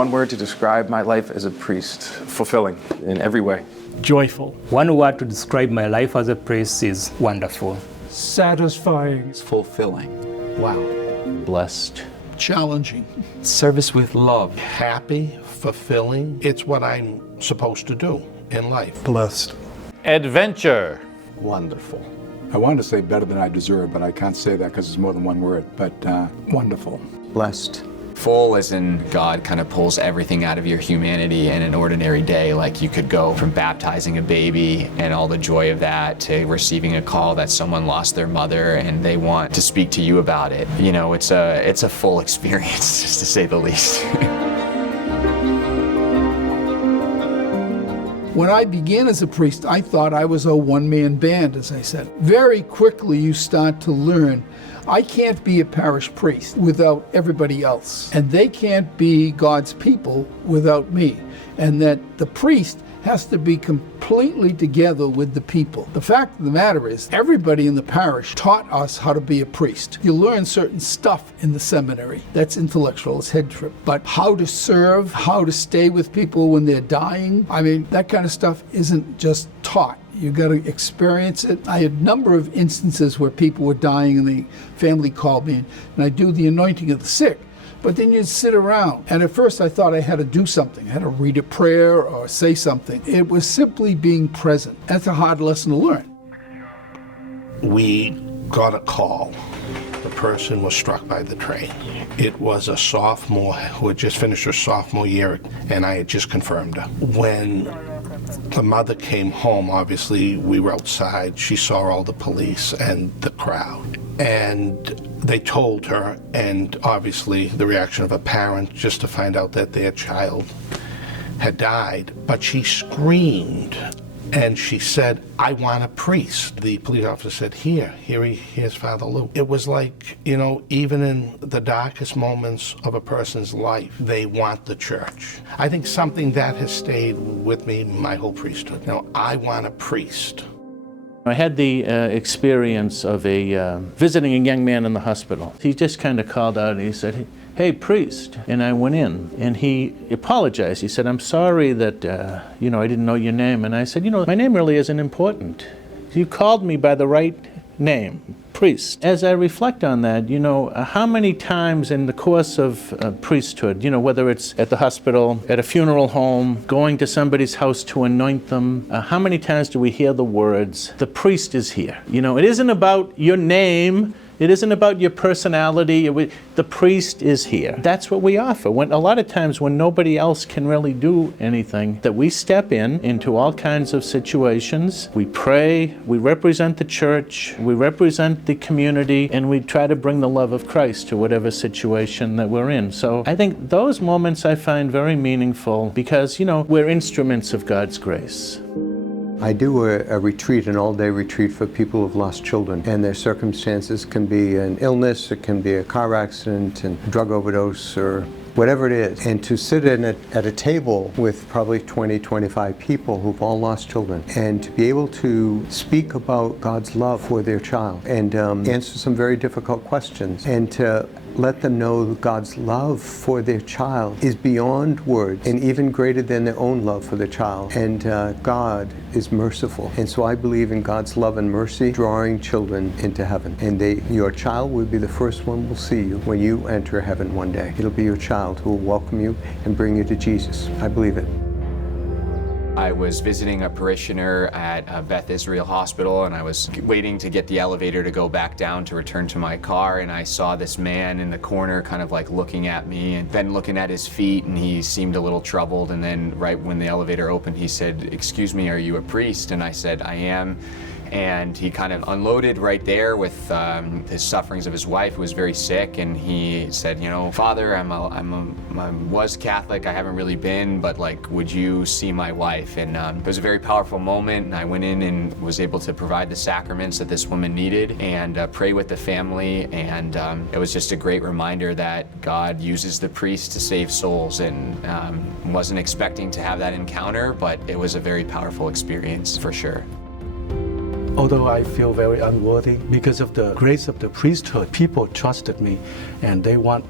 one word to describe my life as a priest: fulfilling in every way. Joyful. One word to describe my life as a priest is wonderful. Satisfying. Fulfilling. Wow. Blessed. Challenging. Service with love. Happy, fulfilling. It's what I'm supposed to do in life. Blessed. Adventure. Wonderful. I wanted to say better than I deserve, but I can't say that because it's more than one word. But wonderful. Blessed. Full as in God kind of pulls everything out of your humanity in an ordinary day. Like you could go from baptizing a baby and all the joy of that to receiving a call that someone lost their mother and they want to speak to you about it. You know, it's a full experience, just to say the least. When I began as a priest, I thought I was a one-man band, as I said. Very quickly you start to learn I can't be a parish priest without everybody else, and they can't be God's people without me, and that the priest has to be completely together with the people. The fact of the matter is, everybody in the parish taught us how to be a priest. You learn certain stuff in the seminary. That's intellectual, it's head trip. But how to serve, how to stay with people when they're dying, I mean, that kind of stuff isn't just taught. You got to experience it. I had a number of instances where people were dying and the family called me, and I do the anointing of the sick. But then you'd sit around, and at first I thought I had to do something. I had to read a prayer or say something. It was simply being present. That's a hard lesson to learn. We got a call. The person was struck by the train. It was a sophomore who had just finished her sophomore year, and I had just confirmed her. When the mother came home, obviously we were outside. She saw all the police and the crowd. And they told her, and obviously the reaction of a parent just to find out that their child had died. But she screamed and she said, "I want a priest." The police officer said, here's Father Lou. It was like, you know, even in the darkest moments of a person's life, they want the church. I think something that has stayed with me my whole priesthood. You know, I want a priest. I had the experience of visiting a young man in the hospital. He just kind of called out and he said, "Hey, priest." And I went in and he apologized. He said, "I'm sorry that, I didn't know your name." And I said, "My name really isn't important. You called me by the right name, priest." As I reflect on that, how many times in the course of priesthood, whether it's at the hospital, at a funeral home, going to somebody's house to anoint them, how many times do we hear the words, "The priest is here"? It isn't about your name. It isn't about your personality. The priest is here. That's what we offer. A lot of times when nobody else can really do anything, that we step into all kinds of situations. We pray, we represent the church, we represent the community, and we try to bring the love of Christ to whatever situation that we're in. So I think those moments I find very meaningful because, we're instruments of God's grace. I do a retreat, an all-day retreat for people who've lost children, and their circumstances can be an illness, it can be a car accident, and drug overdose, or whatever it is. And to sit at a table with probably 20, 25 people who've all lost children, and to be able to speak about God's love for their child, and answer some very difficult questions, and to let them know that God's love for their child is beyond words and even greater than their own love for their child. And God is merciful. And so I believe in God's love and mercy drawing children into heaven. And your child will be the first one will see you when you enter heaven one day. It'll be your child who will welcome you and bring you to Jesus. I believe it. I was visiting a parishioner at Beth Israel Hospital, and I was waiting to get the elevator to go back down to return to my car, and I saw this man in the corner kind of like looking at me and then looking at his feet, and he seemed a little troubled. And then right when the elevator opened, he said, "Excuse me, are you a priest?" And I said, "I am." And he kind of unloaded right there with his sufferings of his wife, who was very sick. And he said, "Father, I was Catholic. I haven't really been, but would you see my wife?" And it was a very powerful moment. And I went in and was able to provide the sacraments that this woman needed and pray with the family. And it was just a great reminder that God uses the priest to save souls. And wasn't expecting to have that encounter, but it was a very powerful experience for sure. Although I feel very unworthy, because of the grace of the priesthood, people trusted me and they want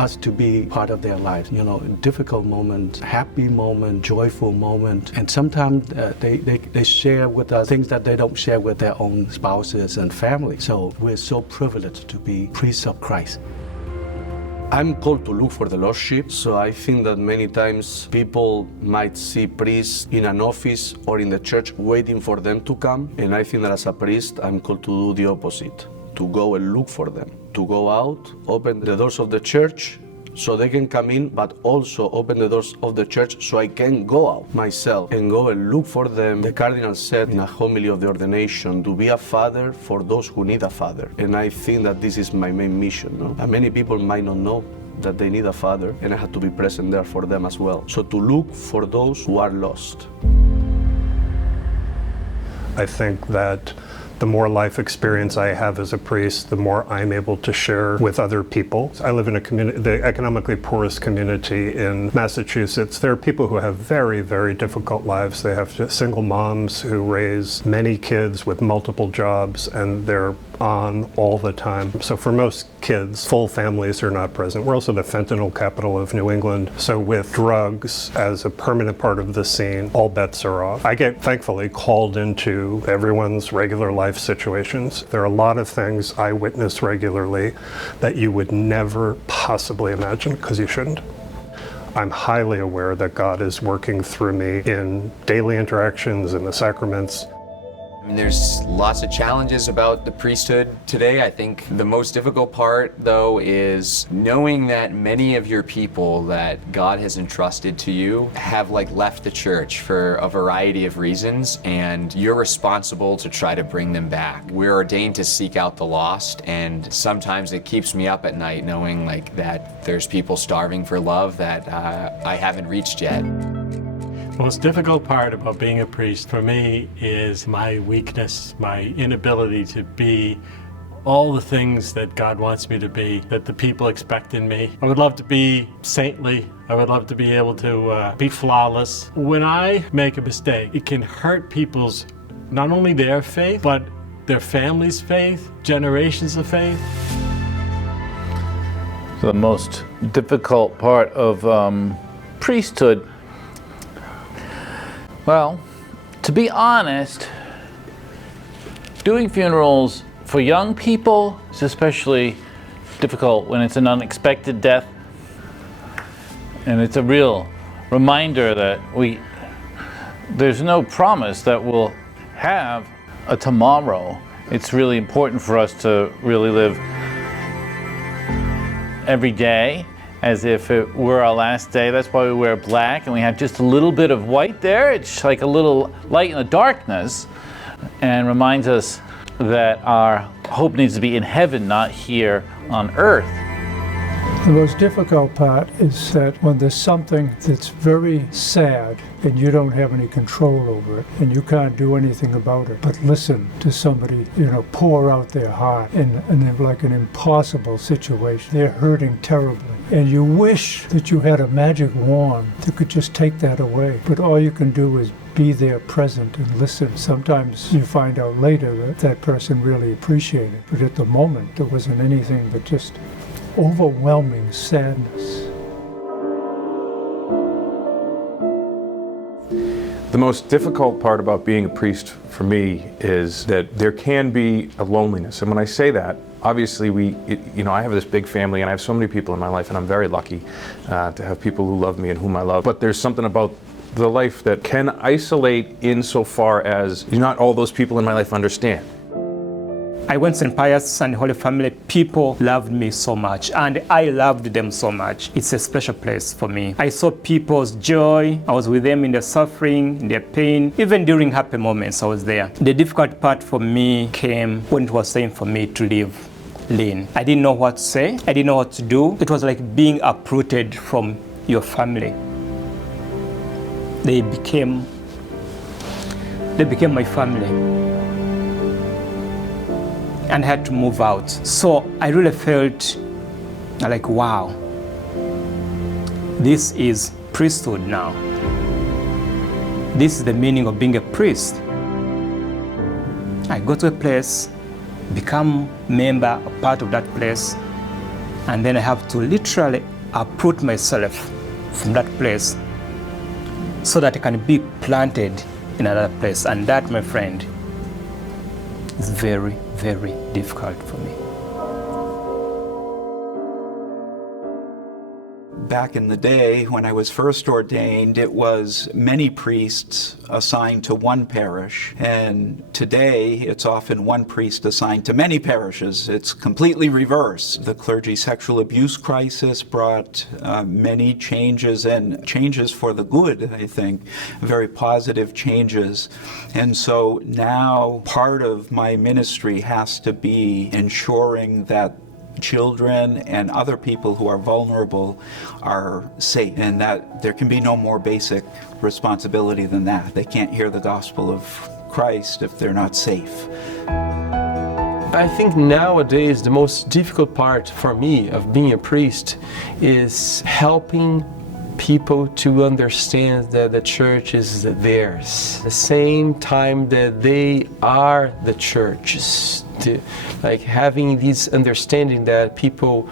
us to be part of their lives. You know, difficult moment, happy moment, joyful moment. And sometimes they share with us things that they don't share with their own spouses and family. So we're so privileged to be priests of Christ. I'm called to look for the lost sheep, so I think that many times people might see priests in an office or in the church waiting for them to come, and I think that as a priest, I'm called to do the opposite, to go and look for them, to go out, open the doors of the church so they can come in, but also open the doors of the church so I can go out myself and go and look for them. The Cardinal said in a homily of the ordination, to be a father for those who need a father. And I think that this is my main mission. No? And many people might not know that they need a father, and I have to be present there for them as well. So to look for those who are lost. I think that the more life experience I have as a priest, the more I'm able to share with other people. I live in a community, the economically poorest community in Massachusetts. There are people who have very, very difficult lives. They have single moms who raise many kids with multiple jobs, and they're on all the time. So for most kids, full families are not present. We're also the fentanyl capital of New England. So with drugs as a permanent part of the scene, all bets are off. I get, thankfully, called into everyone's regular life situations. There are a lot of things I witness regularly that you would never possibly imagine, because you shouldn't. I'm highly aware that God is working through me in daily interactions, in the sacraments. I mean, there's lots of challenges about the priesthood today. I think the most difficult part, though, is knowing that many of your people that God has entrusted to you have left the church for a variety of reasons, and you're responsible to try to bring them back. We're ordained to seek out the lost, and sometimes it keeps me up at night knowing that there's people starving for love that I haven't reached yet. The most difficult part about being a priest for me is my weakness, my inability to be all the things that God wants me to be, that the people expect in me. I would love to be saintly. I would love to be able to be flawless. When I make a mistake, it can hurt people's, not only their faith, but their family's faith, generations of faith. The most difficult part of priesthood, well, to be honest, doing funerals for young people is especially difficult when it's an unexpected death. And it's a real reminder that there's no promise that we'll have a tomorrow. It's really important for us to really live every day as if it were our last day. That's why we wear black, and we have just a little bit of white there. It's like a little light in the darkness, and reminds us that our hope needs to be in heaven, not here on earth. The most difficult part is that when there's something that's very sad and you don't have any control over it and you can't do anything about it, but listen to somebody, pour out their heart in like an impossible situation. They're hurting terribly. And you wish that you had a magic wand that could just take that away. But all you can do is be there present and listen. Sometimes you find out later that that person really appreciated it. But at the moment, there wasn't anything but just overwhelming sadness. The most difficult part about being a priest for me is that there can be a loneliness. And when I say that, obviously I have this big family and I have so many people in my life, and I'm very lucky to have people who love me and whom I love. But there's something about the life that can isolate insofar as not all those people in my life understand. I went to St. Pius and Holy Family. People loved me so much, and I loved them so much. It's a special place for me. I saw people's joy. I was with them in their suffering, in their pain. Even during happy moments, I was there. The difficult part for me came when it was time for me to leave Lynn. I didn't know what to say. I didn't know what to do. It was like being uprooted from your family. They became my family. And had to move out. So I really felt like, wow, this is priesthood now. This is the meaning of being a priest. I go to a place, become member, a part of that place, And then I have to literally uproot myself from that place so that I can be planted in another place. And that, my friend, is very, very difficult for me. Back in the day, when I was first ordained, it was many priests assigned to one parish, and today it's often one priest assigned to many parishes. It's completely reversed. The clergy sexual abuse crisis brought many changes, and changes for the good, I think, very positive changes. And so now part of my ministry has to be ensuring that children and other people who are vulnerable are safe, and that there can be no more basic responsibility than that. They can't hear the gospel of Christ if they're not safe. I think nowadays the most difficult part for me of being a priest is helping people to understand that the church is theirs. At the same time that they are the churches. Like having this understanding that people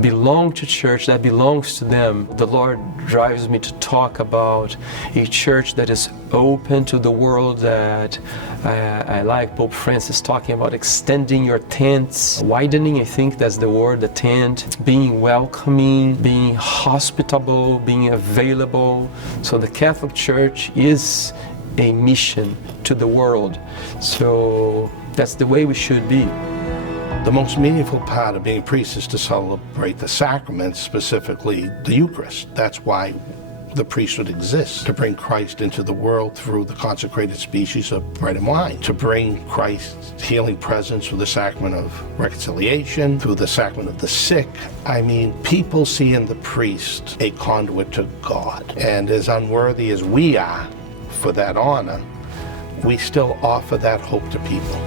belong to church, that belongs to them. The Lord drives me to talk about a church that is open to the world, that I like Pope Francis talking about extending your tents, widening, I think that's the word, the tent, being welcoming, being hospitable, being available. So the Catholic Church is a mission to the world. So that's the way we should be. The most meaningful part of being a priest is to celebrate the sacraments, specifically the Eucharist. That's why the priesthood exists, to bring Christ into the world through the consecrated species of bread and wine, to bring Christ's healing presence through the sacrament of reconciliation, through the sacrament of the sick. I mean, people see in the priest a conduit to God. And as unworthy as we are for that honor, we still offer that hope to people.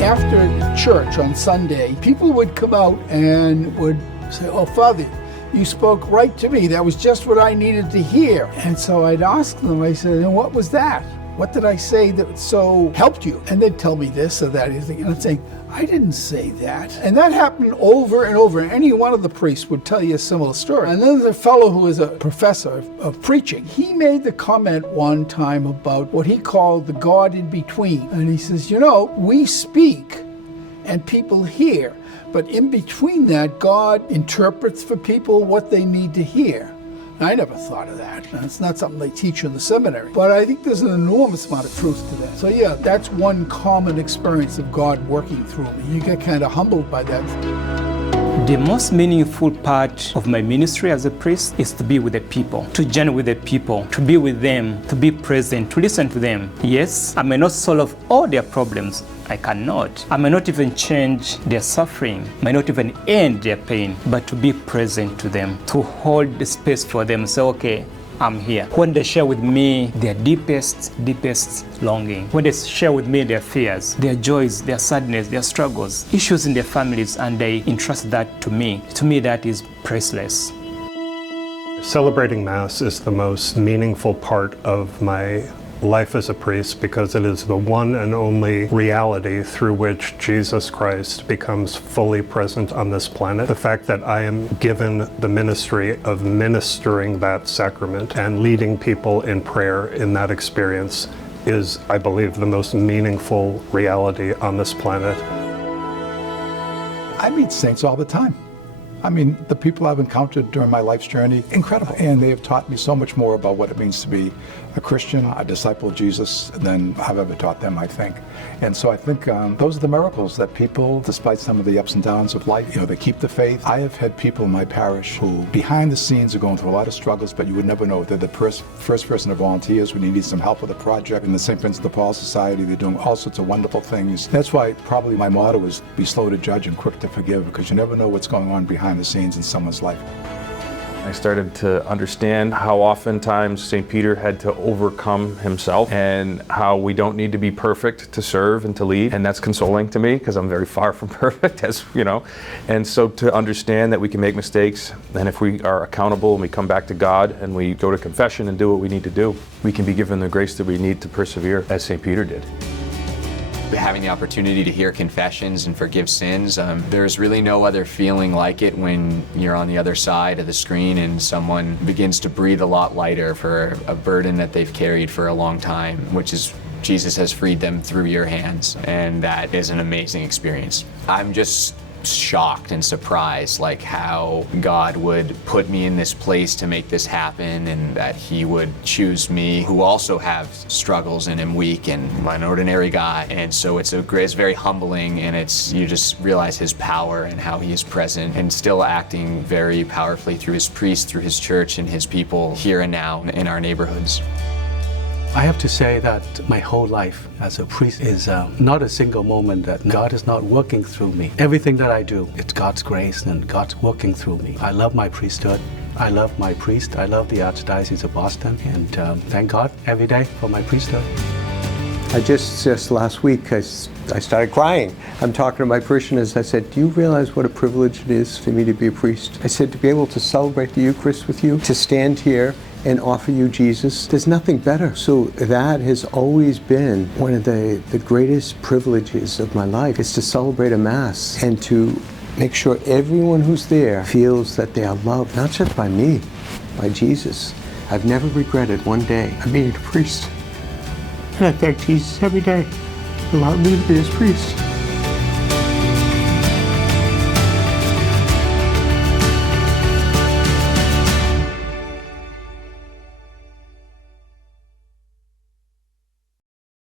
After church on Sunday, people would come out and would say, "Oh, Father, you spoke right to me. That was just what I needed to hear." And so I'd ask them, I said, "And what was that? What did I say that so helped you?" And they'd tell me this or that. And I'd say, "I didn't say that." And that happened over and over. And any one of the priests would tell you a similar story. And then there's a fellow who is a professor of preaching. He made the comment one time about what he called the God in between. And he says, we speak and people hear. But in between that, God interprets for people what they need to hear. I never thought of that. It's not something they teach in the seminary. But I think there's an enormous amount of truth to that. So yeah, that's one common experience of God working through me. You get kind of humbled by that. The most meaningful part of my ministry as a priest is to be with the people, to journey with the people, to be with them, to be present, to listen to them. Yes, I may not solve all their problems. I cannot. I may not even change their suffering, may not even end their pain, but to be present to them, to hold the space for them, say, okay, I'm here. When they share with me their deepest longing, when they share with me their fears, their joys, their sadness, their struggles, issues in their families, and they entrust that to me that is priceless. Celebrating Mass is the most meaningful part of my life as a priest because it is the one and only reality through which Jesus Christ becomes fully present on this planet. The fact that I am given the ministry of ministering that sacrament and leading people in prayer in that experience is, I believe, the most meaningful reality on this planet. I meet saints all the time. I mean, the people I've encountered during my life's journey, incredible. And they have taught me so much more about what it means to be a Christian, a disciple of Jesus, than I've ever taught them, I think. And so I think those are the miracles that people, despite some of the ups and downs of life, they keep the faith. I have had people in my parish who, behind the scenes, are going through a lot of struggles, but you would never know. They're the first person to volunteers when you need some help with a project. In the St. Vincent de Paul Society, they're doing all sorts of wonderful things. That's why probably my motto is be slow to judge and quick to forgive, because you never know what's going on behind the scenes in someone's life. I started to understand how oftentimes St. Peter had to overcome himself and how we don't need to be perfect to serve and to lead. And that's consoling to me because I'm very far from perfect, as you know. And so to understand that we can make mistakes, and if we are accountable and we come back to God and we go to confession and do what we need to do, we can be given the grace that we need to persevere as St. Peter did. Having the opportunity to hear confessions and forgive sins, there's really no other feeling like it when you're on the other side of the screen and someone begins to breathe a lot lighter for a burden that they've carried for a long time, which is Jesus has freed them through your hands, and that is an amazing experience. I'm just shocked and surprised, like how God would put me in this place to make this happen, and that He would choose me, who also have struggles and am weak and I'm an ordinary guy. And so it's very humbling, and you just realize His power and how He is present and still acting very powerfully through His priests, through His church, and His people here and now in our neighborhoods. I have to say that my whole life as a priest is not a single moment that God is not working through me. Everything that I do, it's God's grace and God's working through me. I love my priesthood. I love my priest. I love the Archdiocese of Boston, and thank God every day for my priesthood. Just last week, I started crying. I'm talking to my parishioners. I said, do you realize what a privilege it is for me to be a priest? I said, to be able to celebrate the Eucharist with you, to stand here and offer you Jesus, there's nothing better. So that has always been one of the greatest privileges of my life, is to celebrate a Mass and to make sure everyone who's there feels that they are loved, not just by me, by Jesus. I've never regretted one day of being a priest. And I thank Jesus every day for allowing me to be His priest.